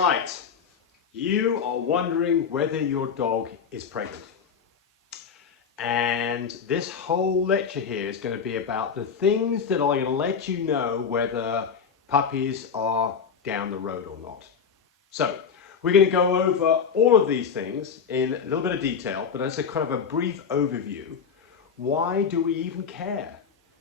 Right, you are wondering whether your dog is pregnant. And this whole lecture here is going to be about the things that are going to let you know whether puppies are down the road or not. So, we're going to go over all of these things in a little bit of detail, but as a kind of a brief overview. Why do we even care?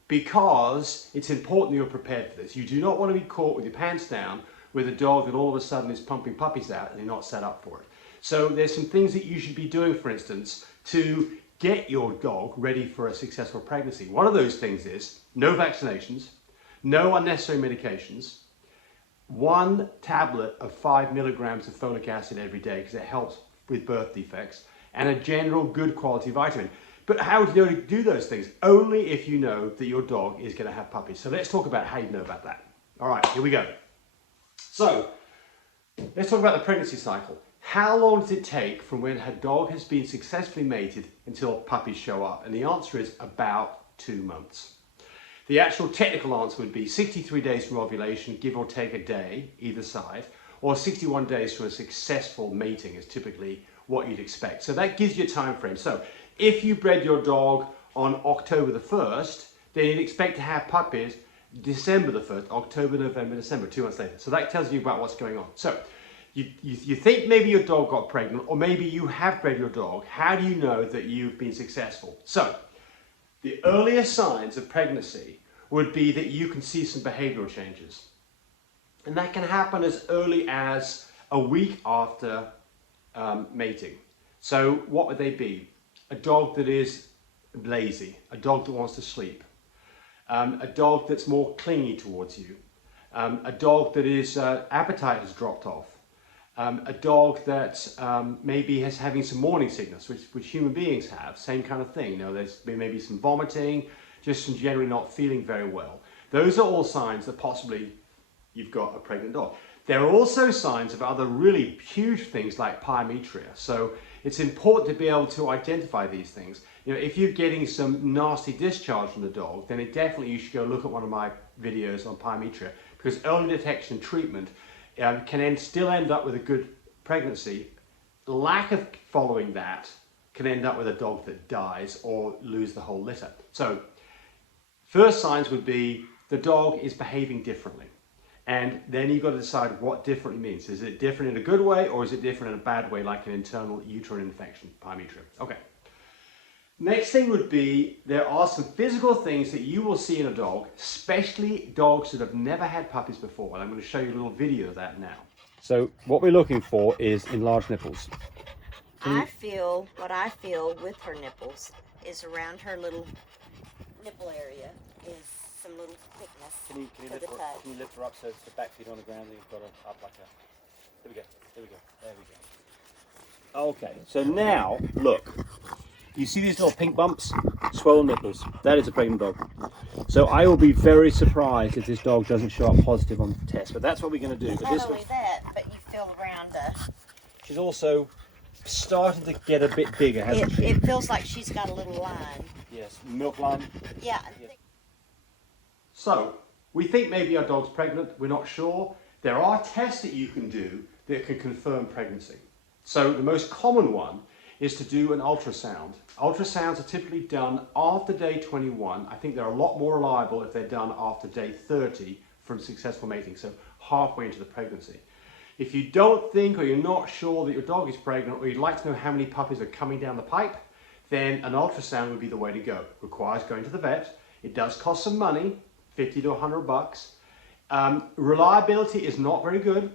Because it's important that you're prepared for this. You do not want to be caught with your pants down with a dog that all of a sudden is pumping puppies out and you're not set up for it. So there's some things that you should be doing, for instance, to get your dog ready for a successful pregnancy. One of those things is no vaccinations, no unnecessary medications, 1 tablet of 5 milligrams of folic acid every day because it helps with birth defects, and a general good quality vitamin. But how would you know to do those things? Only if you know that your dog is going to have puppies. So let's talk about how you know about that. All right, here we go. So let's talk about the pregnancy cycle. How long does it take from when a dog has been successfully mated until puppies show up? And the answer is about 2 months. The actual technical answer would be 63 days from ovulation, give or take a day, either side, or 61 days from a successful mating is typically what you'd expect. So that gives you a time frame. So if you bred your dog on October the 1st, then you'd expect to have puppies December the 1st, October, November, December, 2 months later. So that tells you about what's going on. So you think maybe your dog got pregnant, or maybe you have bred your dog. How do you know that you've been successful? So the earliest signs of pregnancy would be that you can see some behavioral changes. And that can happen as early as a week after mating. So what would they be? A dog that is lazy, a dog that wants to sleep, a dog that's more clingy towards you, a dog that is appetite has dropped off, a dog that maybe is having some morning sickness, which human beings have, same kind of thing. You know, there's maybe some vomiting, just some generally not feeling very well. Those are all signs that possibly you've got a pregnant dog. There are also signs of other really huge things like pyometria. So it's important to be able to identify these things. You know, if you're getting some nasty discharge from the dog, then you should go look at one of my videos on pyometria, because early detection and treatment can still end up with a good pregnancy. Lack of following that can end up with a dog that dies or lose the whole litter. So first signs would be the dog is behaving differently. And then you've got to decide what differently means. Is it different in a good way, or is it different in a bad way, like an internal uterine infection, pyometria? Okay. Next thing would be, there are some physical things that you will see in a dog, especially dogs that have never had puppies before. And I'm going to show you a little video of that now. So what we're looking for is enlarged nipples. What I feel with her nipples is around her little nipple area is some little thickness. Can you lift her up so it's the back feet on the ground and you've got her up like that? There we go. Okay, so now, look. You see these little pink bumps? Swollen nipples. That is a pregnant dog. So I will be very surprised if this dog doesn't show up positive on the test, but that's what we're going to do. Not only that, but you feel around She's also starting to get a bit bigger, hasn't she? It feels like she's got a little line. Yes, milk line. Yeah. So, we think maybe our dog's pregnant, we're not sure. There are tests that you can do that can confirm pregnancy. So the most common one is to do an ultrasound. Ultrasounds are typically done after day 21. I think they're a lot more reliable if they're done after day 30 from successful mating, so halfway into the pregnancy. If you don't think, or you're not sure that your dog is pregnant, or you'd like to know how many puppies are coming down the pipe, then an ultrasound would be the way to go. Requires going to the vet. It does cost some money, 50 to 100 bucks. Reliability is not very good.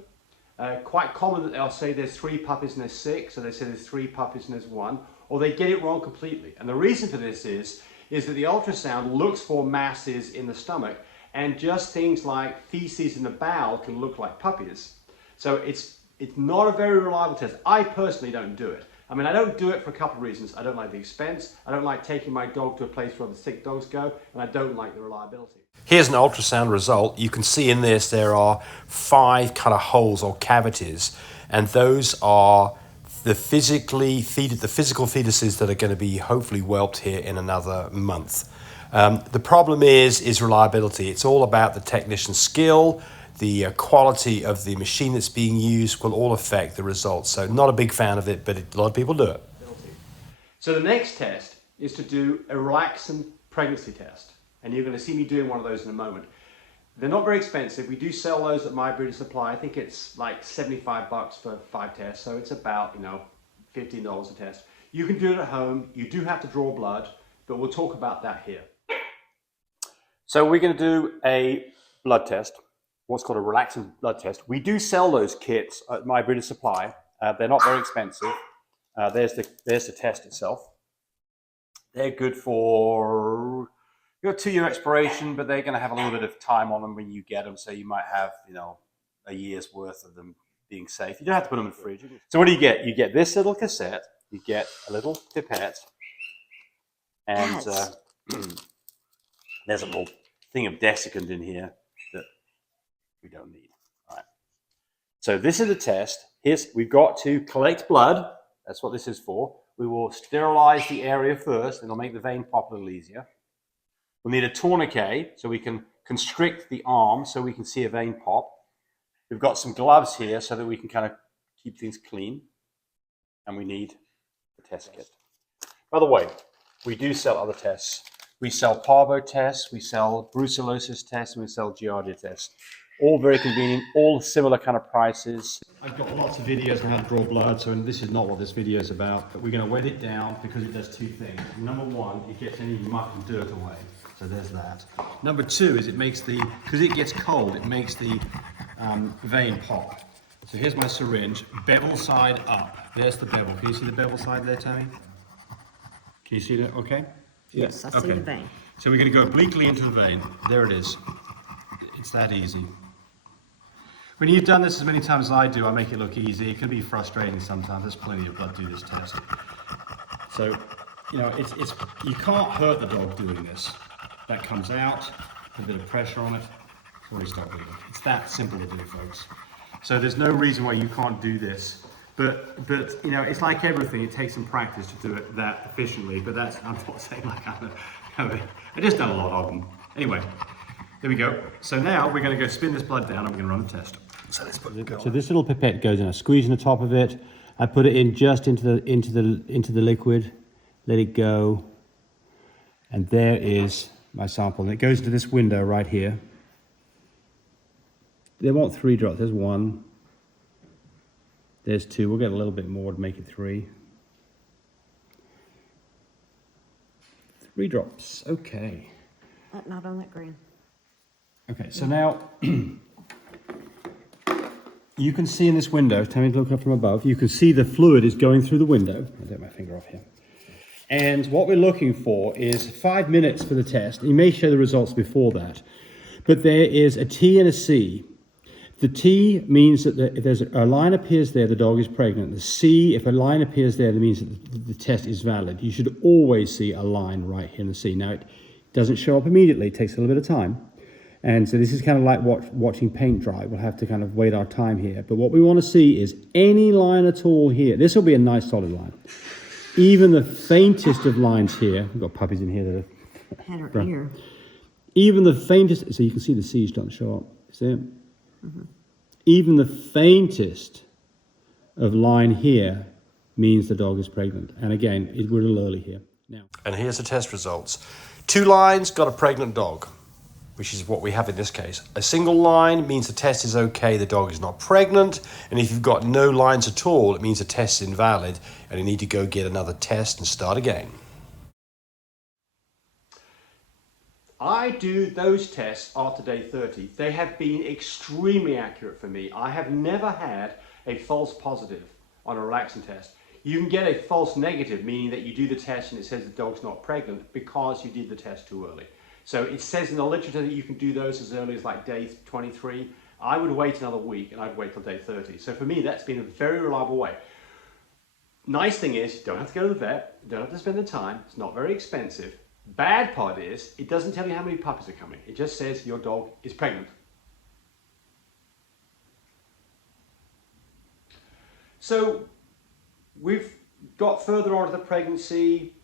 Quite common that they'll say there's 3 puppies and there's 6, or they say there's 3 puppies and there's 1, or they get it wrong completely. And the reason for this is that the ultrasound looks for masses in the stomach, and just things like feces in the bowel can look like puppies. So it's not a very reliable test. I personally don't do it. I mean, I don't do it for a couple of reasons. I don't like the expense, I don't like taking my dog to a place where the sick dogs go, and I don't like the reliability. Here's an ultrasound result. You can see in this there are 5 kind of holes or cavities, and those are the physical fetuses that are going to be hopefully whelped here in another month. The problem is reliability. It's all about the technician's skill, the quality of the machine that's being used will all affect the results. So not a big fan of it, but a lot of people do it. So the next test is to do a relaxant pregnancy test. And you're going to see me doing one of those in a moment. They're not very expensive. We do sell those at My Breeder Supply. I think it's like 75 bucks for 5 tests. So it's about, $15 a test. You can do it at home. You do have to draw blood, but we'll talk about that here. So we're going to do a blood test, what's called a relaxant blood test. We do sell those kits at My Breeder Supply. They're not very expensive. There's the test itself. They're good for your 2-year expiration, but they're going to have a little bit of time on them when you get them. So you might have, a year's worth of them being safe. You don't have to put them in the fridge. So what do you get? You get this little cassette. You get a little pipette, and there's a little thing of desiccant in here that we don't need. All right. So this is the test. We've got to collect blood. That's what this is for. We will sterilize the area first, and it'll make the vein pop a little easier. We'll need a tourniquet so we can constrict the arm so we can see a vein pop. We've got some gloves here so that we can kind of keep things clean. And we need the test kit. By the way, we do sell other tests. We sell parvo tests, we sell brucellosis tests, and we sell Giardia tests. All very convenient, all similar kind of prices. I've got lots of videos on how to draw blood, so this is not what this video is about, but we're going to wet it down because it does 2 things. Number 1, it gets any muck and dirt away, so there's that. Number 2 is because it gets cold, it makes the vein pop. So here's my syringe, bevel side up. There's the bevel. Can you see the bevel side there, Tammy? Can you see that? Okay? Yes, I see the vein. So we're going to go obliquely into the vein. There it is. It's that easy. When you've done this as many times as I do, I make it look easy. It can be frustrating sometimes. There's plenty of blood to do this test. So, you can't hurt the dog doing this. That comes out, a bit of pressure on it, it's already stopped bleeding. It's that simple to do, folks. So there's no reason why you can't do this. But it's like everything. It takes some practice to do it that efficiently. But I'm not saying like I just done a lot of them. Anyway, there we go. So now we're going to go spin this blood down and we're going to run the test. So let's put it go. So this little pipette goes in. I squeeze in the top of it. I put it in just into the liquid. Let it go. And there is my sample. And it goes into this window right here. They want 3 drops. There's 1. There's 2. We'll get a little bit more to make it 3. 3 drops. Okay. Not on that green. Okay, so now you can see in this window, tell me to look up from above, you can see the fluid is going through the window. I'll get my finger off here. And what we're looking for is 5 minutes for the test. You may show the results before that. But there is a T and a C. The T means that if there's a line appears there, the dog is pregnant. The C, if a line appears there, that means that the test is valid. You should always see a line right here in the C. Now, it doesn't show up immediately. It takes a little bit of time. And so this is kind of like watching paint dry. We'll have to kind of wait our time here. But what we want to see is any line at all here. This will be a nice solid line. Even the faintest of lines here. We've got puppies in here that are... Had her ear. Even the faintest... So you can see the C's starting to show up. See it? Mm-hmm. Even the faintest of line here means the dog is pregnant. And again, we're a little early here. Now. And here's the test results. 2 lines got a pregnant dog, which is what we have in this case. A single line means the test is okay, the dog is not pregnant. And if you've got no lines at all, it means the test is invalid and you need to go get another test and start again. I do those tests after day 30. They have been extremely accurate for me. I have never had a false positive on a relaxant test. You can get a false negative, meaning that you do the test and it says the dog's not pregnant because you did the test too early. So it says in the literature that you can do those as early as like day 23. I would wait another week and I'd wait till day 30. So for me, that's been a very reliable way. Nice thing is, you don't have to go to the vet, you don't have to spend the time, it's not very expensive. Bad part is, it doesn't tell you how many puppies are coming. It just says your dog is pregnant. So we've got further on to the pregnancy.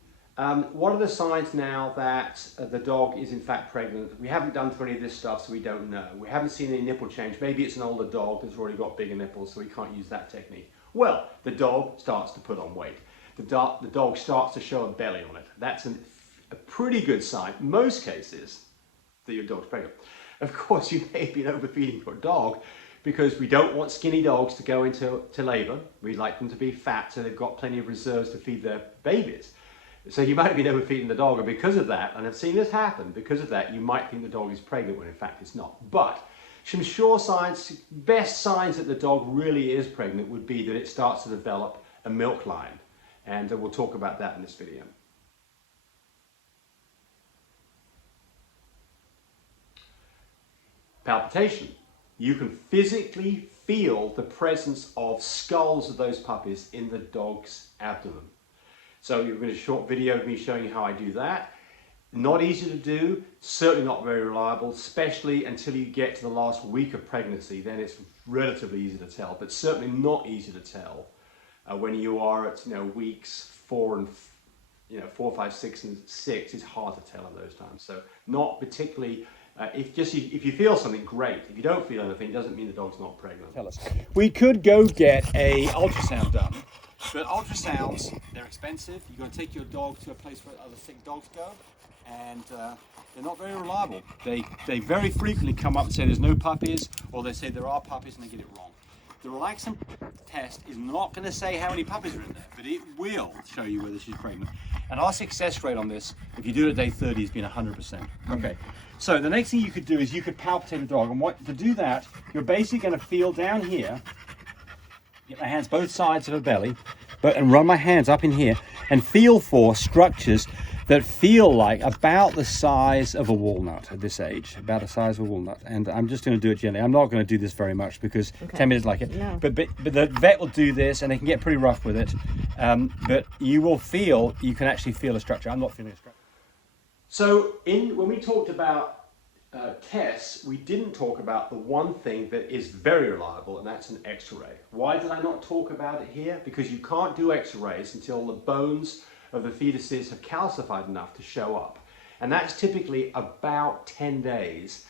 What are the signs now that the dog is in fact pregnant? We haven't done for any of this stuff, so we don't know. We haven't seen any nipple change. Maybe it's an older dog that's already got bigger nipples, so we can't use that technique. Well, the dog starts to put on weight. The dog starts to show a belly on it. That's a pretty good sign, most cases, that your dog's pregnant. Of course, you may have been overfeeding your dog, because we don't want skinny dogs to go into labor. We like them to be fat, so they've got plenty of reserves to feed their babies. So you might have been overfeeding the dog, and because of that, and I've seen this happen, because of that, you might think the dog is pregnant when in fact it's not. But some sure signs, best signs that the dog really is pregnant would be that it starts to develop a milk line. And we'll talk about that in this video. Palpitation. You can physically feel the presence of skulls of those puppies in the dog's abdomen. So you're going to short video of me showing you how I do that. Not easy to do, certainly not very reliable, especially until you get to the last week of pregnancy. Then it's relatively easy to tell, but certainly not easy to tell when you are at weeks 4, 5, 6, and 6. It's hard to tell in those times. So not particularly. If you feel something, great. If you don't feel anything, it doesn't mean the dog's not pregnant. Tell us. We could go get a ultrasound done, but ultrasounds, they're expensive. You've got to take your dog to a place where other sick dogs go, and they're not very reliable. They very frequently come up and say there's no puppies, or they say there are puppies and they get it wrong. The relaxant test is not going to say how many puppies are in there, but it will show you whether she's pregnant. And our success rate on this, if you do it at day 30, has been 100%. Okay. So the next thing you could do is you could palpitate the dog, and to do that, you're basically going to feel down here, get my hands both sides of her belly, and run my hands up in here, and feel for structures that feel like about the size of a walnut at this age, about the size of a walnut. And I'm just going to do it gently. I'm not going to do this very much because 10 minutes like it. No. But the vet will do this, and they can get pretty rough with it. But you can actually feel a structure. I'm not feeling a structure. So when we talked about tests, we didn't talk about the one thing that is very reliable, and that's an X-ray. Why did I not talk about it here? Because you can't do X-rays until the bones of the fetuses have calcified enough to show up. And that's typically about 10 days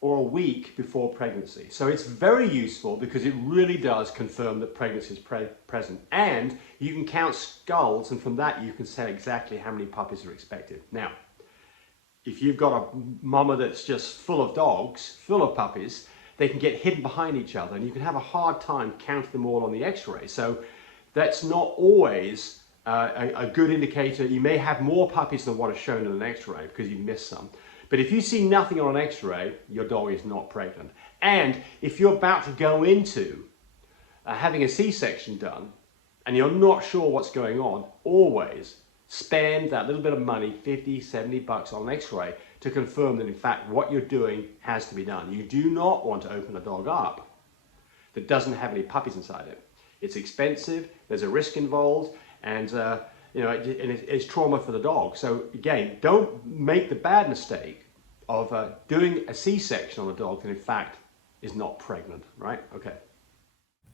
or a week before pregnancy. So it's very useful because it really does confirm that pregnancy is present. And you can count skulls, and from that you can say exactly how many puppies are expected. Now, if you've got a mama that's just full of dogs, full of puppies, they can get hidden behind each other, and you can have a hard time counting them all on the X-ray. So that's not always a good indicator. You may have more puppies than what is shown in an X-ray because you missed some. But if you see nothing on an X-ray, your dog is not pregnant. And if you're about to go into having a C-section done and you're not sure what's going on, always spend that little bit of money, 50, 70 bucks on an X-ray to confirm that in fact what you're doing has to be done. You do not want to open a dog up that doesn't have any puppies inside it. It's expensive, there's a risk involved, and it's trauma for the dog. So again, don't make the bad mistake of doing a C-section on a dog that in fact is not pregnant, right? Okay.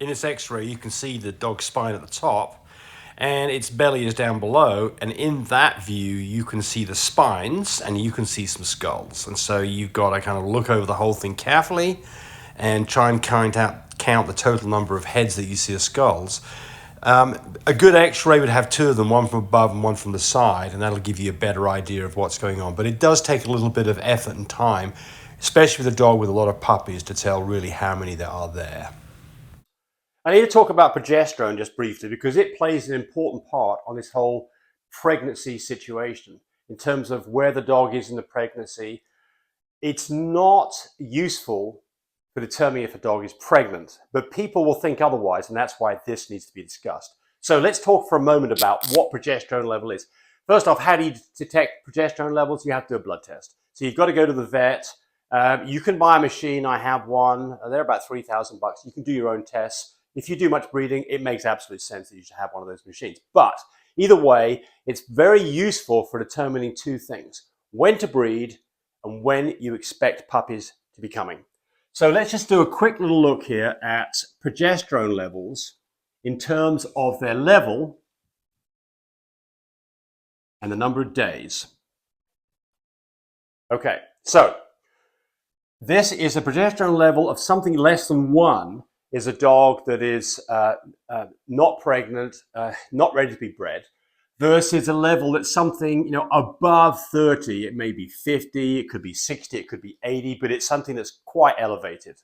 In this X-ray, you can see the dog's spine at the top, and its belly is down below, and in that view you can see the spines and you can see some skulls. And so you've got to kind of look over the whole thing carefully and try and count the total number of heads that you see as skulls. A good X-ray would have 2 of them, one from above and one from the side, and that'll give you a better idea of what's going on. But it does take a little bit of effort and time, especially with a dog with a lot of puppies, to tell really how many there are there. I need to talk about progesterone just briefly because it plays an important part on this whole pregnancy situation in terms of where the dog is in the pregnancy. It's not useful for determining if a dog is pregnant, but people will think otherwise, and that's why this needs to be discussed. So let's talk for a moment about what progesterone level is. First off, how do you detect progesterone levels? You have to do a blood test. So you've got to go to the vet. You can buy a machine. I have one. They're about $3,000. You can do your own tests. If you do much breeding, it makes absolute sense that you should have one of those machines. But either way, it's very useful for determining 2 things: when to breed and when you expect puppies to be coming. So let's just do a quick little look here at progesterone levels in terms of their level and the number of days. Okay, so this is a progesterone level of something less than 1 is a dog that is not pregnant, not ready to be bred, versus a level that's something, you know, above 30. It may be 50, it could be 60, it could be 80, but it's something that's quite elevated.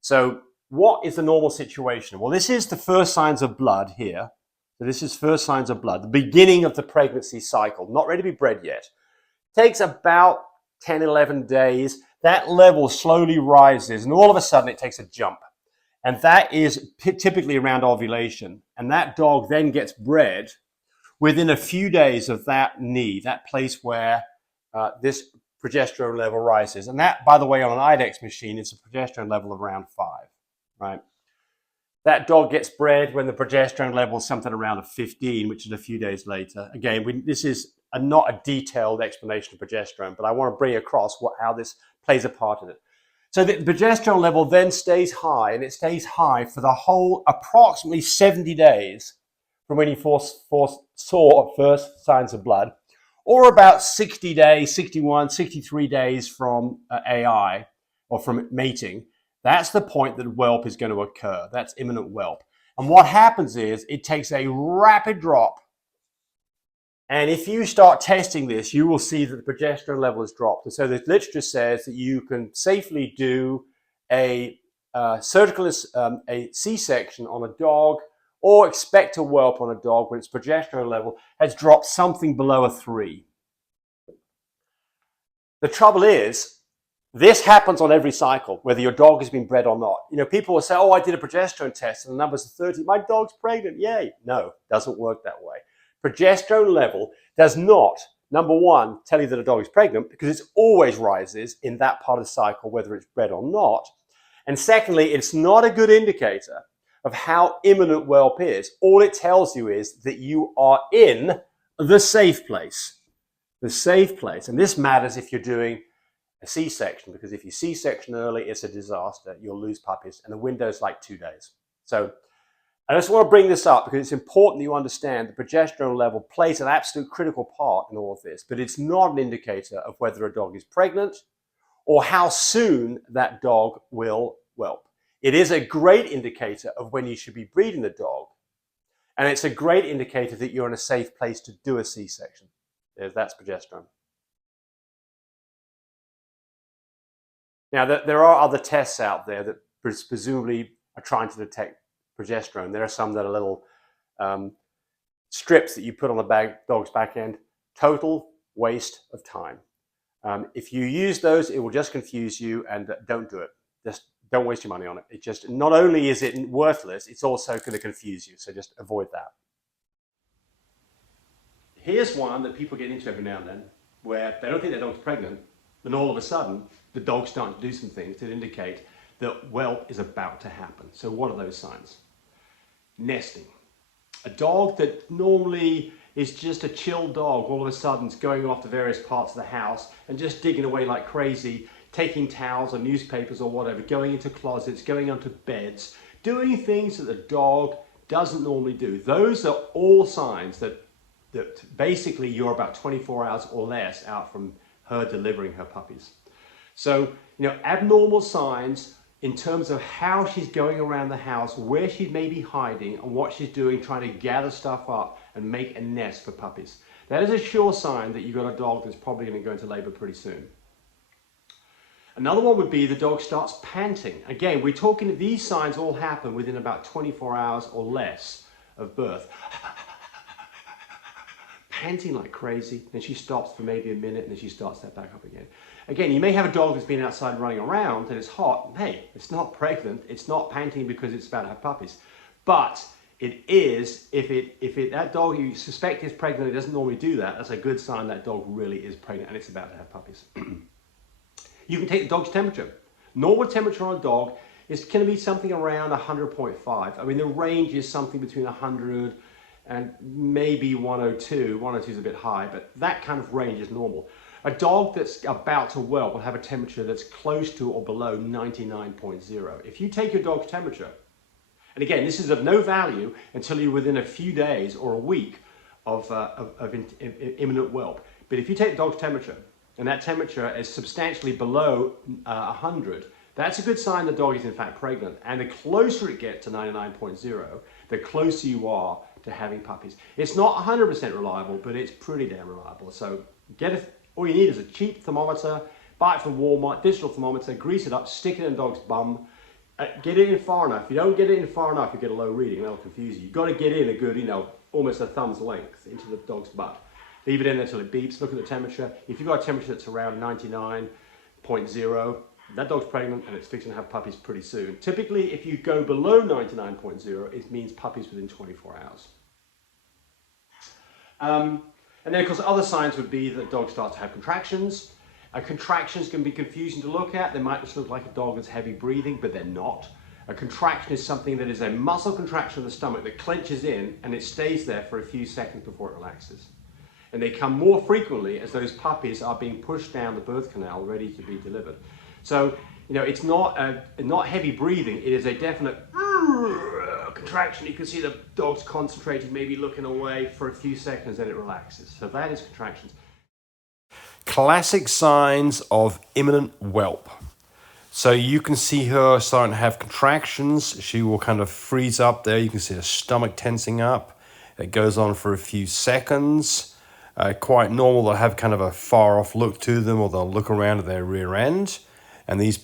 So what is the normal situation? Well, this is the first signs of blood here. So this is first signs of blood, the beginning of the pregnancy cycle, not ready to be bred yet. Takes about 10, 11 days. That level slowly rises, and all of a sudden it takes a jump. And that is typically around ovulation. And that dog then gets bred within a few days of that knee, that place where this progesterone level rises. And that, by the way, on an IDEX machine, it's a progesterone level of around 5, right? That dog gets bred when the progesterone level is something around a 15, which is a few days later. Again, this is not a detailed explanation of progesterone, but I want to bring across how this plays a part in it. So the progesterone level then stays high, and it stays high for the whole approximately 70 days from when you saw first signs of blood, or about 60 days, 61, 63 days from AI, or from mating. That's the point that whelp is going to occur. That's imminent whelp. And what happens is it takes a rapid drop. And if you start testing this, you will see that the progesterone level is dropped. And so the literature says that you can safely do a C-section on a dog, or expect a whelp on a dog when its progesterone level has dropped something below a 3. The trouble is, this happens on every cycle, whether your dog has been bred or not. You know, people will say, oh, I did a progesterone test and the numbers are 30. My dog's pregnant, yay. No, doesn't work that way. Progesterone level does not, number one, tell you that a dog is pregnant, because it always rises in that part of the cycle, whether it's bred or not. And secondly, it's not a good indicator of how imminent whelp is. All it tells you is that you are in the safe place. The safe place. And this matters if you're doing a C-section, because if you C-section early, it's a disaster. You'll lose puppies, and the window's like 2 days. So I just want to bring this up because it's important that you understand the progesterone level plays an absolute critical part in all of this, but it's not an indicator of whether a dog is pregnant or how soon that dog will whelp. It is a great indicator of when you should be breeding the dog, and it's a great indicator that you're in a safe place to do a C-section. That's progesterone. Now, there are other tests out there that presumably are trying to detect progesterone. There are some that are little strips that you put on the dog's back end. Total waste of time. If you use those, it will just confuse you, and don't do it. Just don't waste your money on it. It just, not only is it worthless, it's also going to confuse you. So just avoid that. Here's one that people get into every now and then, where they don't think their dog's pregnant, then all of a sudden, the dog's starting to do some things that indicate that whelp is about to happen. So what are those signs? Nesting. A dog that normally is just a chill dog, all of a sudden is going off to various parts of the house and just digging away like crazy, taking towels or newspapers or whatever, going into closets, going onto beds, doing things that the dog doesn't normally do. Those are all signs that basically you're about 24 hours or less out from her delivering her puppies. So, you know, abnormal signs in terms of how she's going around the house, where she may be hiding, and what she's doing, trying to gather stuff up and make a nest for puppies. That is a sure sign that you've got a dog that's probably going to go into labor pretty soon. Another one would be the dog starts panting. Again, we're talking, these signs all happen within about 24 hours or less of birth. Panting like crazy, then she stops for maybe a minute, and then she starts that back up again. Again, you may have a dog that's been outside running around and it's hot. Hey, it's not pregnant. It's not panting because it's about to have puppies. But it is, if that dog you suspect is pregnant, it doesn't normally do that, that's a good sign that dog really is pregnant and it's about to have puppies. You can take the dog's temperature. Normal temperature on a dog is going to be something around 100.5. I mean, the range is something between 100 and maybe 102. 102 is a bit high, but that kind of range is normal. A dog that's about to whelp will have a temperature that's close to or below 99.0. If you take your dog's temperature, and again, this is of no value until you're within a few days or a week of imminent whelp. But if you take the dog's temperature, and that temperature is substantially below 100, that's a good sign the dog is in fact pregnant. And the closer it gets to 99.0, the closer you are to having puppies. It's not 100% reliable, but it's pretty damn reliable. So all you need is a cheap thermometer, buy it from Walmart, digital thermometer, grease it up, stick it in the dog's bum, get it in far enough. If you don't get it in far enough, you get a low reading, that'll confuse you. You've got to get in a good, almost a thumb's length into the dog's butt. Leave it in there until it beeps, look at the temperature. If you've got a temperature that's around 99.0, that dog's pregnant and it's fixing to have puppies pretty soon. Typically, if you go below 99.0, it means puppies within 24 hours. And then, of course, other signs would be that dogs start to have contractions. Contractions can be confusing to look at. They might just look like a dog that's heavy breathing, but they're not. A contraction is something that is a muscle contraction of the stomach that clenches in and it stays there for a few seconds before it relaxes. And they come more frequently as those puppies are being pushed down the birth canal ready to be delivered. So, it's not heavy breathing, it is a definite contraction. You can see the dog's concentrating, maybe looking away for a few seconds, then it relaxes. So that is contractions. Classic signs of imminent whelp. So you can see her starting to have contractions. She will kind of freeze up there. You can see her stomach tensing up. It goes on for a few seconds. Quite normal. They'll have kind of a far off look to them, or they'll look around at their rear end. And these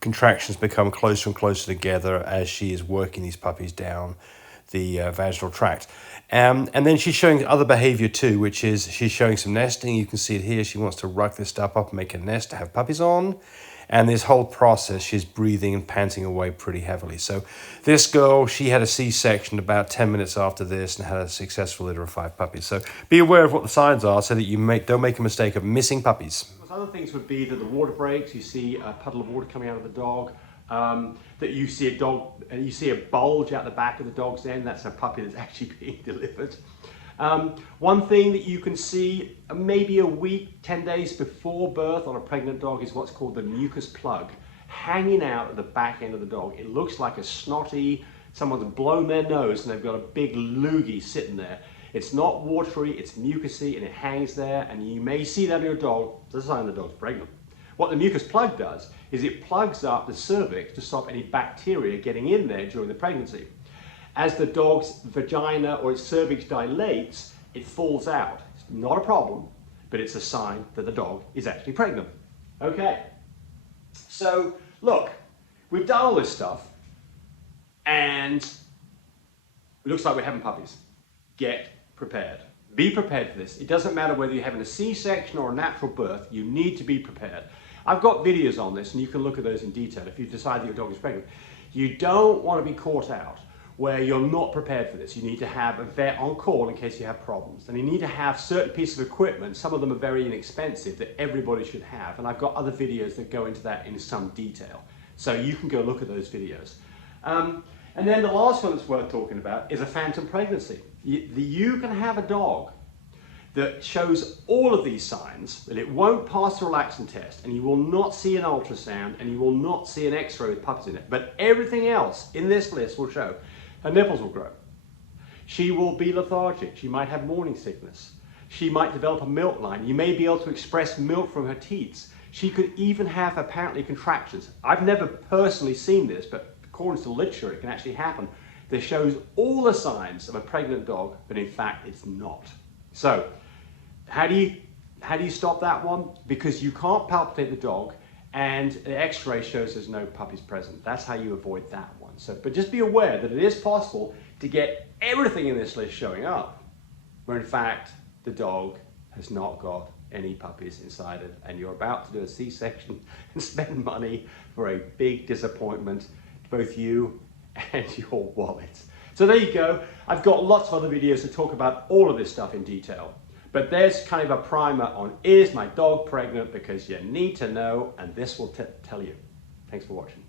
contractions become closer and closer together as she is working these puppies down the vaginal tract. And then she's showing other behavior too, which is she's showing some nesting. You can see it here. She wants to ruck this stuff up and make a nest to have puppies on. And this whole process, she's breathing and panting away pretty heavily. So this girl, she had a C-section about 10 minutes after this and had a successful litter of 5 puppies. So be aware of what the signs are so that you don't make a mistake of missing puppies. Other things would be that the water breaks, you see a puddle of water coming out of the dog, that you see a bulge out the back of the dog's end. That's a puppy that's actually being delivered. One thing that you can see maybe a week, 10 days before birth on a pregnant dog is what's called the mucus plug, hanging out at the back end of the dog. It looks like a snotty, someone's blown their nose and they've got a big loogie sitting there. It's not watery, it's mucousy, and it hangs there, and you may see that in your dog. It's a sign the dog's pregnant. What the mucus plug does is it plugs up the cervix to stop any bacteria getting in there during the pregnancy. As the dog's vagina or its cervix dilates, it falls out. It's not a problem, but it's a sign that the dog is actually pregnant. Okay, so look, we've done all this stuff, and it looks like we're having puppies. Get prepared. Be prepared for this. It doesn't matter whether you're having a C-section or a natural birth, you need to be prepared. I've got videos on this and you can look at those in detail if you decide that your dog is pregnant. You don't want to be caught out where you're not prepared for this. You need to have a vet on call in case you have problems. And you need to have certain pieces of equipment. Some of them are very inexpensive that everybody should have. And I've got other videos that go into that in some detail. So you can go look at those videos. And then the last one that's worth talking about is a phantom pregnancy. You can have a dog that shows all of these signs, that it won't pass the relaxin test, and you will not see an ultrasound, and you will not see an x-ray with puppies in it. But everything else in this list will show. Her nipples will grow. She will be lethargic. She might have morning sickness. She might develop a milk line. You may be able to express milk from her teats. She could even have apparently contractions. I've never personally seen this, but according to the literature, it can actually happen. That shows all the signs of a pregnant dog, but in fact, it's not. So, how do you stop that one? Because you can't palpitate the dog, and the X-ray shows there's no puppies present. That's how you avoid that one. So, but just be aware that it is possible to get everything in this list showing up, where in fact the dog has not got any puppies inside it, and you're about to do a C-section and spend money for a big disappointment to both you and your wallet. So there you go. I've got lots of other videos to talk about all of this stuff in detail. But there's kind of a primer on, is my dog pregnant? Because you need to know, and this will tell you. Thanks for watching.